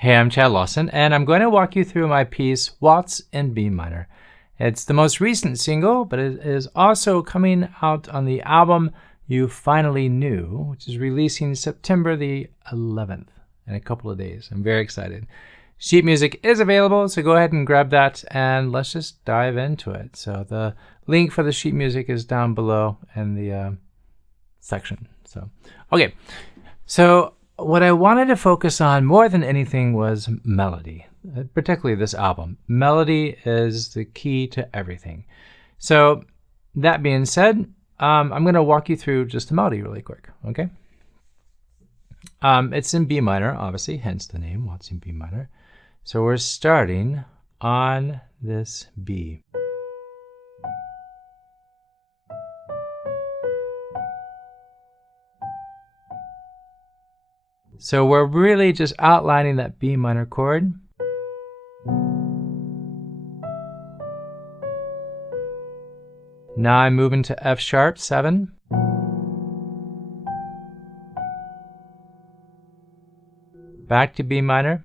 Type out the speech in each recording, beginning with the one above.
Hey, I'm Chad Lawson, and I'm going to walk you through my piece, Waltz in B minor. It's the most recent single, but it is also coming out on the album You Finally Knew, which is releasing September the 11th in a couple of days. I'm very excited. Sheet music is available, so go ahead and grab that, and let's just dive into it. So the link for the sheet music is down below in the section. Okay. So what I wanted to focus on more than anything was melody, particularly this album. Melody is the key to everything. So that being said, I'm going to walk you through just the melody really quick, okay? It's in B minor, obviously, hence the name, Waltz in B minor. So we're starting on this B. So we're really just outlining that B minor chord. Now I'm moving to F sharp 7. Back to B minor.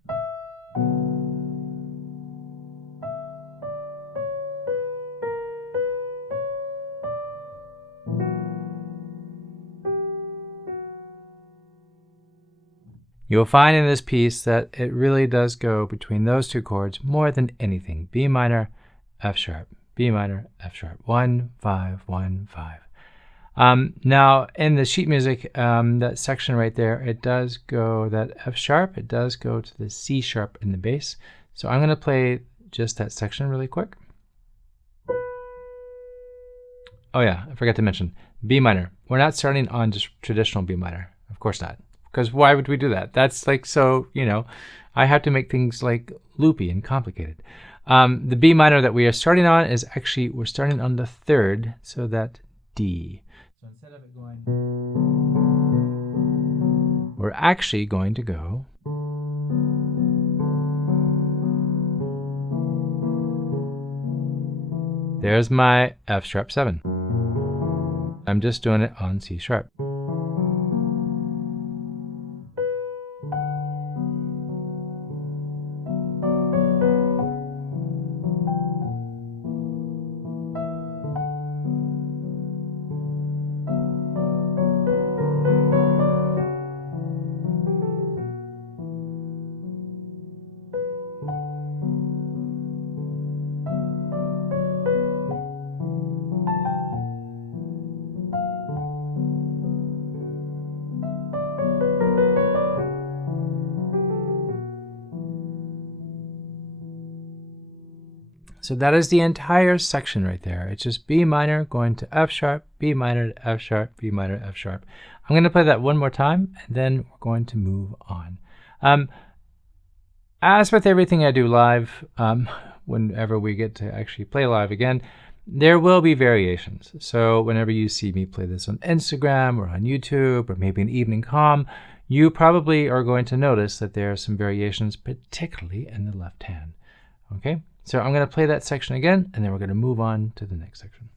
You'll find in this piece that it really does go between those two chords more than anything. B minor, F sharp, B minor, F sharp. 1, 5, 1, 5. Now in the sheet music, that section right there, it does go that F sharp, it does go to the C sharp in the bass. So I'm going to play just that section really quick. Oh yeah, I forgot to mention, B minor. We're not starting on just traditional B minor. Of course not. Because why would we do that? That's like, so, I have to make things like loopy and complicated. The B minor that we are starting on is actually, we're starting on the 3rd, so that D. So instead of it going, we're actually going to go. There's my F sharp 7. I'm just doing it on C sharp. So that is the entire section right there. It's just B minor going to F sharp, B minor to F sharp, B minor to F sharp. I'm going to play that one more time, and then we're going to move on. As with everything I do live, whenever we get to actually play live again, there will be variations. So whenever you see me play this on Instagram or on YouTube or maybe an evening comm, you probably are going to notice that there are some variations, particularly in the left hand. Okay? So I'm going to play that section again, and then we're going to move on to the next section.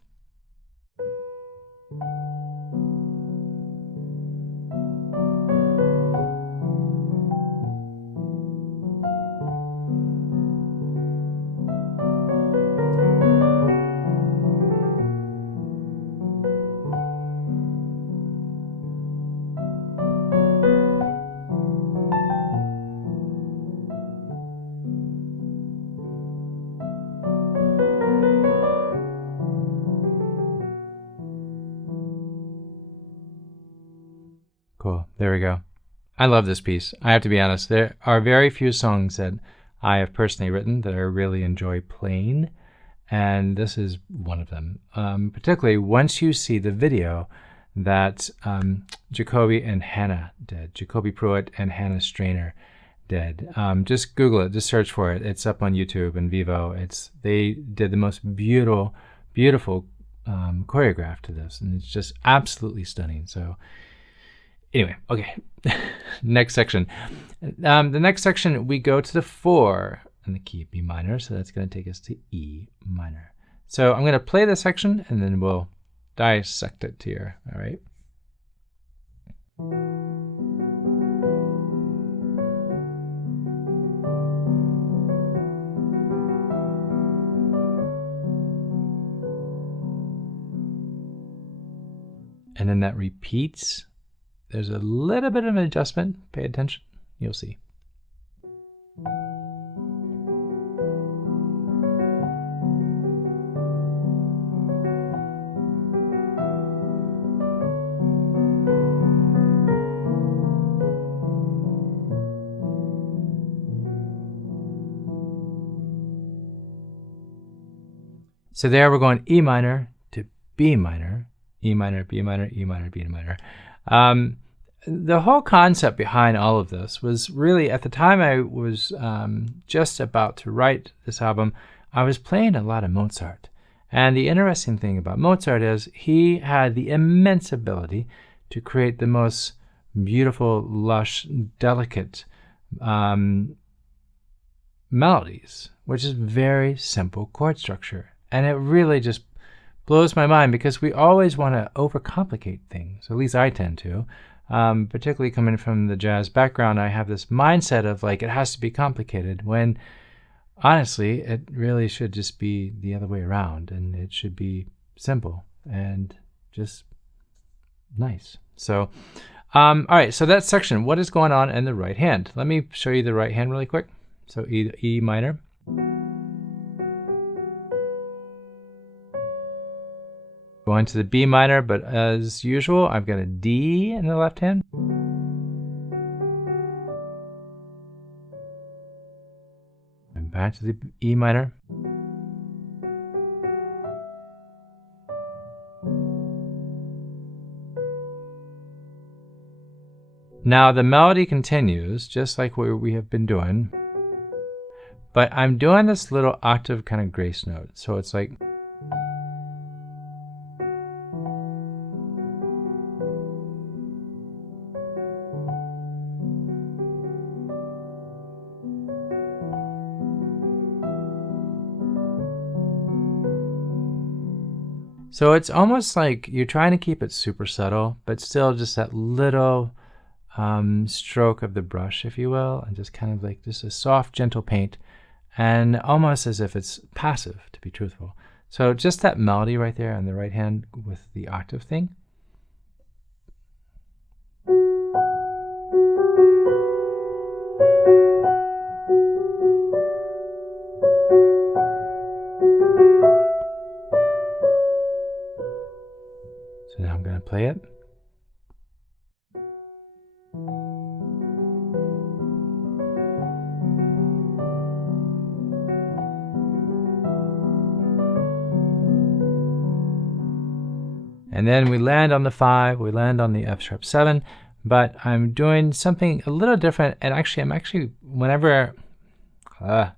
Cool. There we go. I love this piece. I have to be honest. There are very few songs that I have personally written that I really enjoy playing, and this is one of them. Particularly once you see the video that Jacoby and Hannah did, Jacoby Pruitt and Hannah Strainer did. Just Google it. Just search for it. It's up on YouTube and Vivo. They did the most beautiful choreograph to this, and it's just absolutely stunning. So. Anyway, okay, next section. The next section, we go to the 4 in the key of B minor, so that's going to take us to E minor. So I'm going to play this section, and then we'll dissect it here, all right? and then that repeats. There's a little bit of an adjustment. Pay attention. You'll see. So there we're going E minor to B minor, E minor, B minor, E minor, B minor. The whole concept behind all of this was really, at the time I was just about to write this album, I was playing a lot of Mozart. And the interesting thing about Mozart is he had the immense ability to create the most beautiful, lush, delicate melodies, which is very simple chord structure. And it really just blows my mind because we always want to overcomplicate things. At least I tend to. Particularly coming from the jazz background, I have this mindset of like it has to be complicated when honestly it really should just be the other way around, and it should be simple and just nice. So all right, so that section, what is going on in the right hand? Let me show you the right hand really quick. So E minor. Going to the B minor, but as usual, I've got a D in the left hand. And back to the E minor. Now the melody continues, just like we have been doing, but I'm doing this little octave kind of grace note. So it's like, so it's almost like you're trying to keep it super subtle, but still just that little stroke of the brush, if you will, and just kind of like just a soft, gentle paint, and almost as if it's passive, to be truthful. So just that melody right there on the right hand with the octave thing. So now I'm going to play it. And then we land on the 5, we land on the F sharp 7, but I'm doing something a little different. And actually, whenever I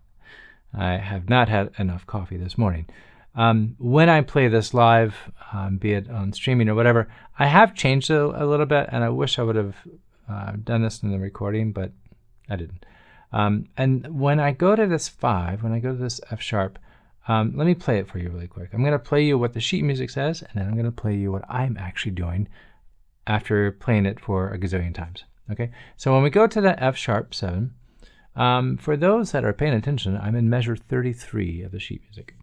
have not had enough coffee this morning, when I play this live, be it on streaming or whatever, I have changed it a little bit, and I wish I would have done this in the recording, but I didn't. And when I go to this 5, when I go to this F sharp, let me play it for you really quick. I'm going to play you what the sheet music says, and then I'm going to play you what I'm actually doing after playing it for a gazillion times. Okay? So when we go to the F sharp 7, for those that are paying attention, I'm in measure 33 of the sheet music.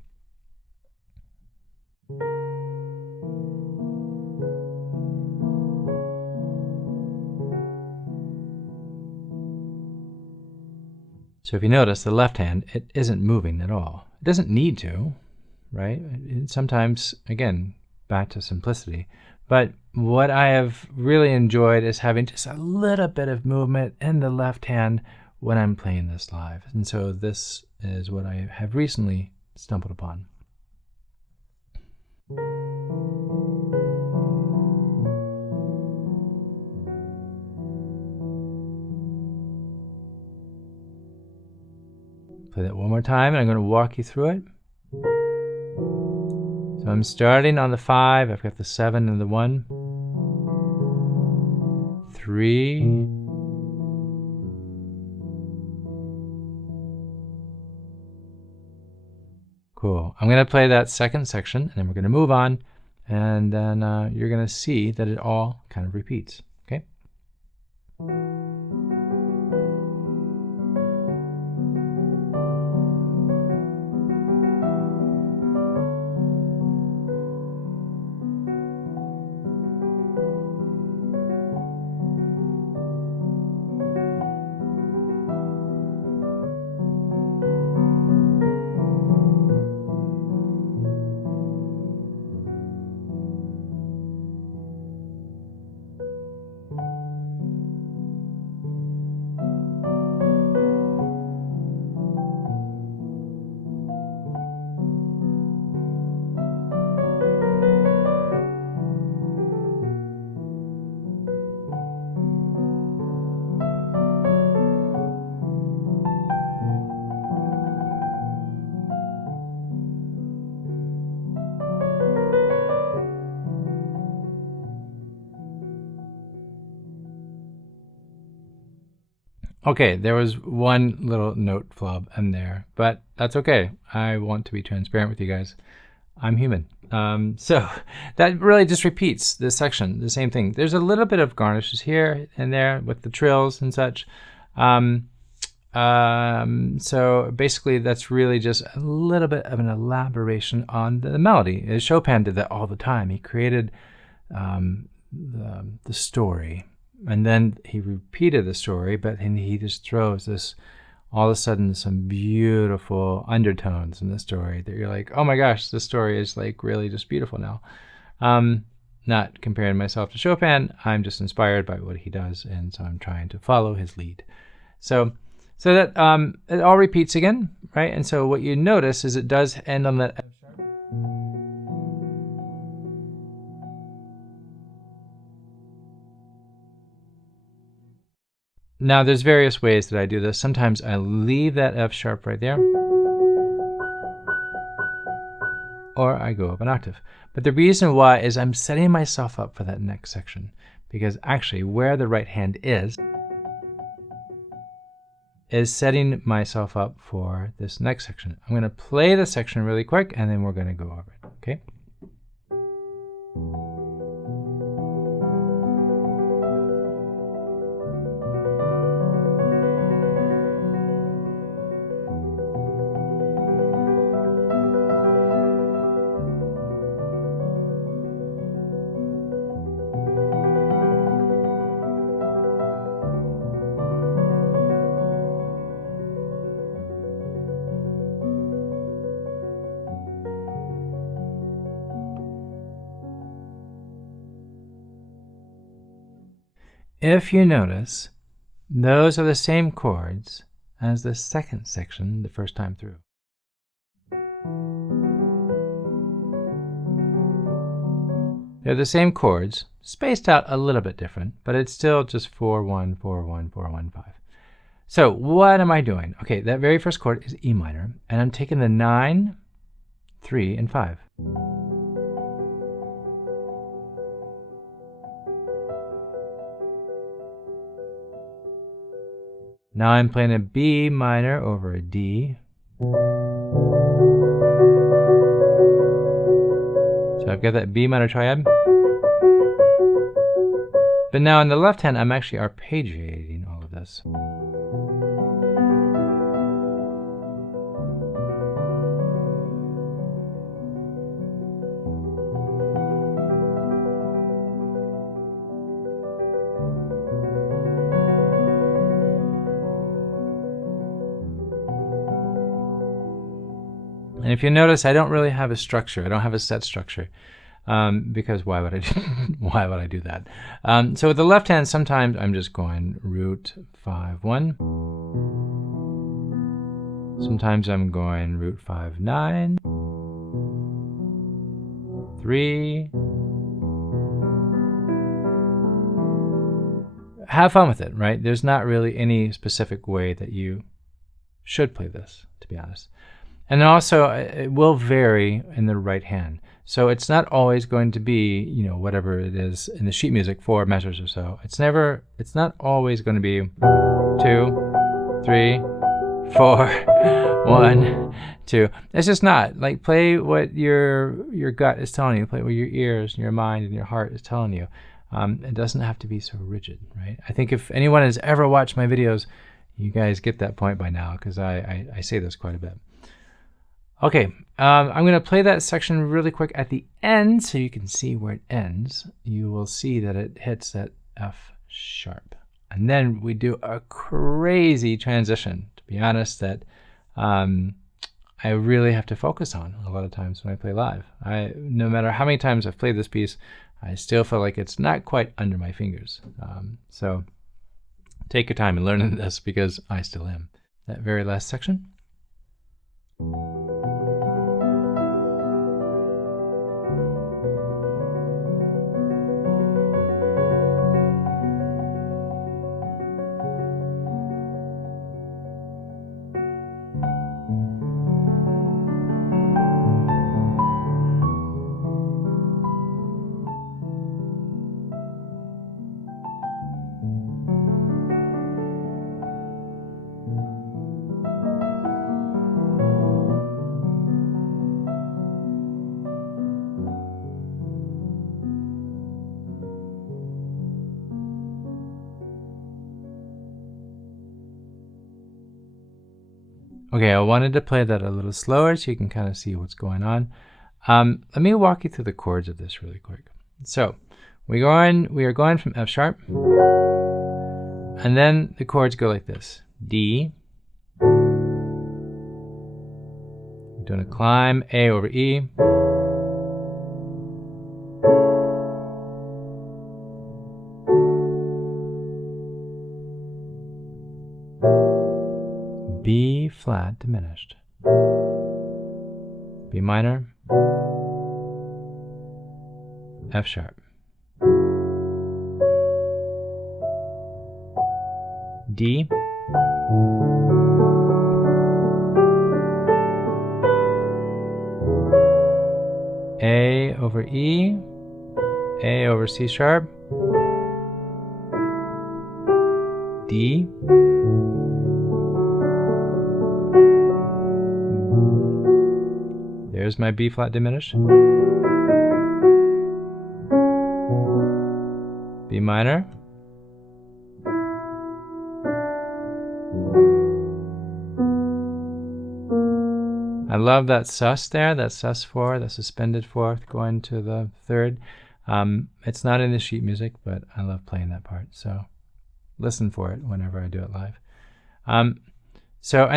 So if you notice, the left hand, it isn't moving at all. It doesn't need to, right? Sometimes, again, back to simplicity. But what I have really enjoyed is having just a little bit of movement in the left hand when I'm playing this live. And so this is what I have recently stumbled upon. Play that one more time, and I'm going to walk you through it. So I'm starting on the 5. I've got the 7 and the 1. 3. Cool. I'm going to play that second section, and then we're going to move on, and then you're going to see that it all kind of repeats. Okay? Okay, there was one little note flub in there, but that's okay. I want to be transparent with you guys. I'm human. So that really just repeats this section, the same thing. There's a little bit of garnishes here and there with the trills and such. So basically that's really just a little bit of an elaboration on the melody. Chopin did that all the time. He created the story, and then he repeated the story, but then he just throws this, all of a sudden, some beautiful undertones in the story that you're like, oh my gosh, this story is like really just beautiful now. Not comparing myself to Chopin, I'm just inspired by what he does, and so I'm trying to follow his lead. So that it all repeats again, right? And so what you notice is it does end on that F sharp. Now there's various ways that I do this. Sometimes I leave that F sharp right there, or I go up an octave. But the reason why is I'm setting myself up for that next section, because actually where the right hand is setting myself up for this next section. I'm going to play the section really quick, and then we're going to go over it, okay? If you notice, those are the same chords as the second section the first time through. They're the same chords, spaced out a little bit different, but it's still just 4, 1, 4, 1, 4, 1, 5. So what am I doing? Okay, that very first chord is E minor, and I'm taking the 9, 3, and 5. Now I'm playing a B minor over a D. So I've got that B minor triad. But now in the left hand, I'm actually arpeggiating all of this. And if you notice, I don't really have a structure. I don't have a set structure, because why would I do, why would I do that? So with the left hand, sometimes I'm just going root 5, 1. Sometimes I'm going root 5, 9, 3. Have fun with it, right? There's not really any specific way that you should play this, to be honest. And also, it will vary in the right hand. So it's not always going to be, whatever it is in the sheet music, 4 measures or so. It's not always going to be 2, 3, 4, 1, 2. It's just not. Like, play what your gut is telling you. Play what your ears and your mind and your heart is telling you. It doesn't have to be so rigid, right? I think if anyone has ever watched my videos, you guys get that point by now, because I say this quite a bit. Okay, I'm going to play that section really quick at the end so you can see where it ends. You will see that it hits that F sharp. And then we do a crazy transition, to be honest, that I really have to focus on a lot of times when I play live. No matter how many times I've played this piece, I still feel like it's not quite under my fingers. So take your time in learning this, because I still am. That very last section. Okay, I wanted to play that a little slower so you can kind of see what's going on. Let me walk you through the chords of this really quick. So we are going from F sharp, and then the chords go like this: D. We're doing a climb, A over E. B flat diminished. B minor. F sharp. D. A over E. A over C sharp. D. There's my B flat diminished. B minor. I love that sus there, that sus4, the suspended fourth going to the third. It's not in the sheet music, but I love playing that part. So listen for it whenever I do it live. And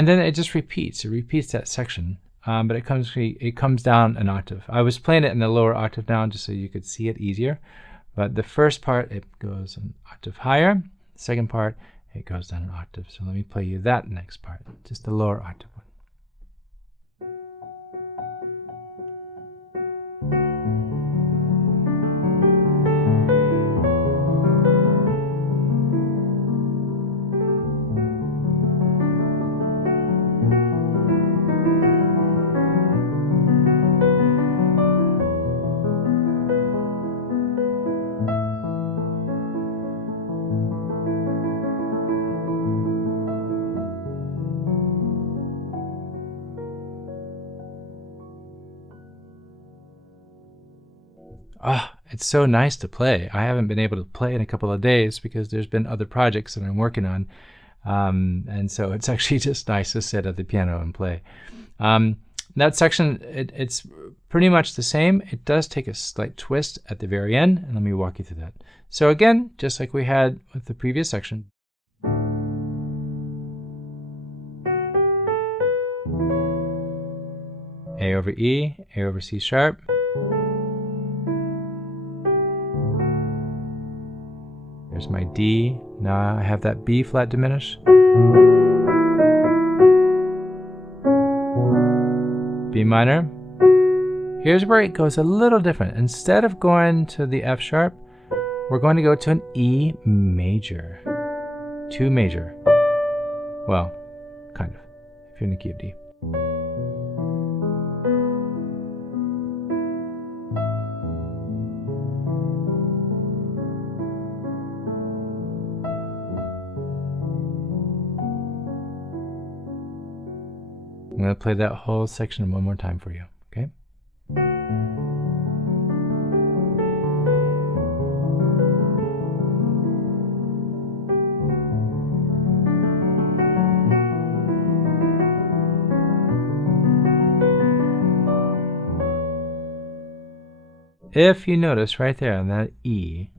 then it just repeats. It repeats that section, but it comes down an octave. I was playing it in the lower octave down just so you could see it easier. But the first part, it goes an octave higher. The second part, it goes down an octave. So let me play you that next part, just the lower octave one. It's so nice to play. I haven't been able to play in a couple of days because there's been other projects that I'm working on. And so it's actually just nice to sit at the piano and play. That section, it's pretty much the same. It does take a slight twist at the very end, and let me walk you through that. So again, just like we had with the previous section. A over E, A over C sharp. There's my D. Now I have that B flat diminished. B minor. Here's where it goes a little different. Instead of going to the F sharp, we're going to go to an E major. 2 major. Well, kind of, if you're in the key of D. I'm going to play that whole section one more time for you, okay? If you notice right there on that E,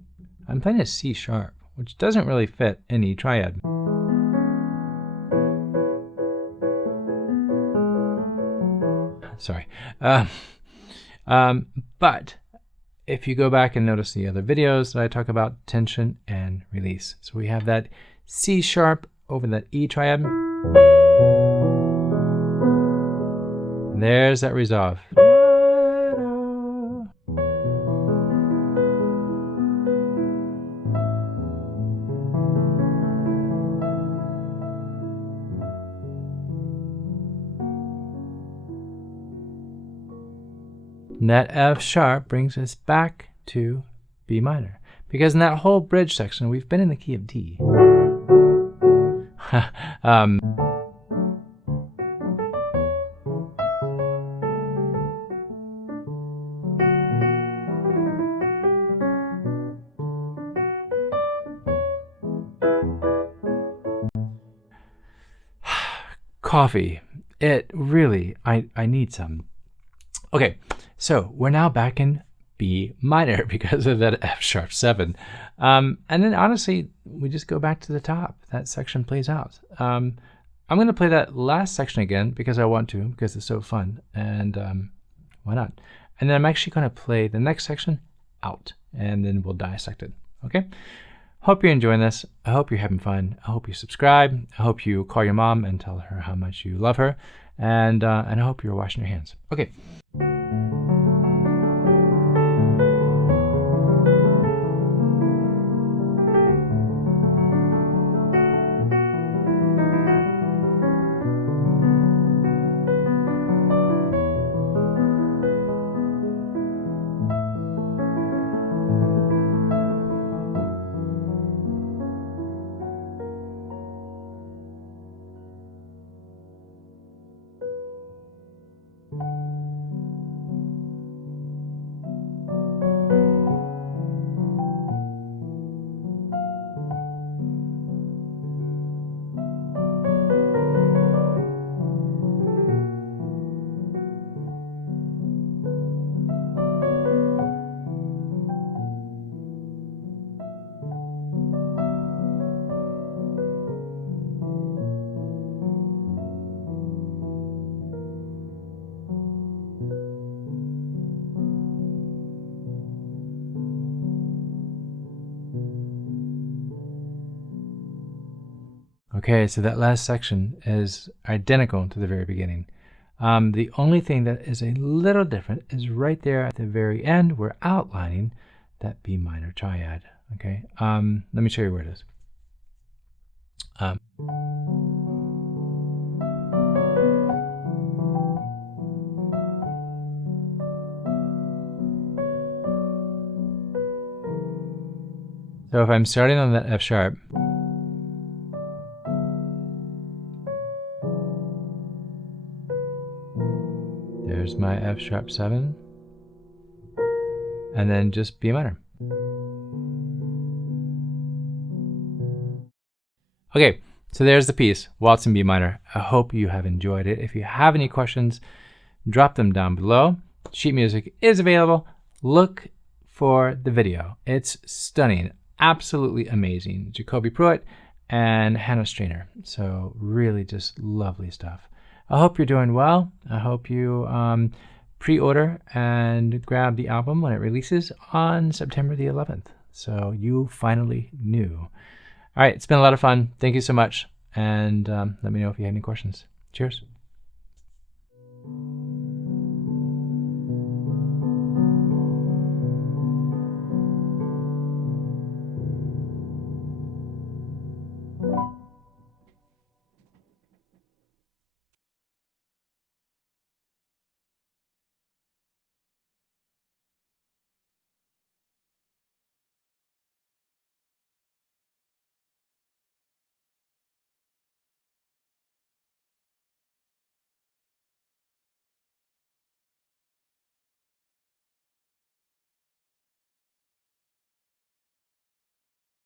I'm playing a C sharp, which doesn't really fit in E triad. Sorry. But if you go back and notice the other videos that I talk about tension and release. So we have that C sharp over that E triad. And there's that resolve. And that F sharp brings us back to B minor. Because in that whole bridge section, we've been in the key of D. Coffee. It really, I need some. Okay, so we're now back in B minor because of that F sharp 7. And then honestly, we just go back to the top. That section plays out. I'm going to play that last section again because I want to, because it's so fun. And why not? And then I'm actually going to play the next section out, and then we'll dissect it. Okay? Hope you're enjoying this. I hope you're having fun. I hope you subscribe. I hope you call your mom and tell her how much you love her. And I hope you're washing your hands. Okay. Okay, so that last section is identical to the very beginning. The only thing that is a little different is right there at the very end, we're outlining that B minor triad. Okay, let me show you where it is. So if I'm starting on that F sharp, there's my F sharp 7, and then just B minor. Okay, so there's the piece, Waltz in B minor. I hope you have enjoyed it. If you have any questions, drop them down below. Sheet music is available. Look for the video. It's stunning, absolutely amazing. Jacoby Pruitt and Hannah Strainer. So really just lovely stuff. I hope you're doing well. I hope you pre-order and grab the album when it releases on September the 11th. So you finally knew. All right, it's been a lot of fun. Thank you so much. And let me know if you have any questions. Cheers.